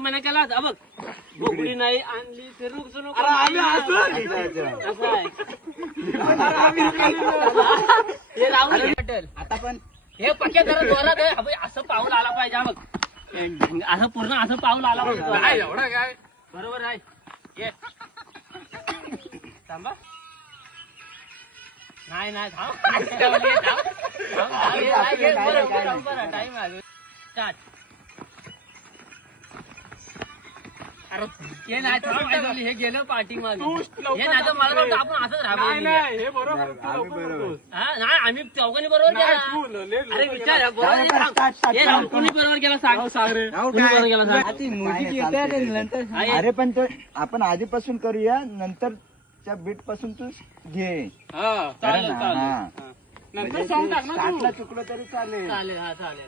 मना केला बघ बुगडी नाही आणली तर आता पण हे पक्या जरा जोरात आहे असं पाऊल आला पाहिजे बघ असं पूर्ण असं पाऊल आला पाहिजे एवढा काय बरोबर आहे थांबा नाही नाही टाइम स्टार्ट हे नाही हे गेलं पार्टी मागे हे नाही तर मला वाटतं आपण असंच राहतो नाही आम्ही चौघांनी बरोबर गेला अरे विचार कोणी बरोबर गेला सांग गेला अरे पण तो आपण आधीपासून करूया नंतरच्या बीट पासून तू घे नंतर सॉंग टाक ना चुकलं तरी चालेल चालेल.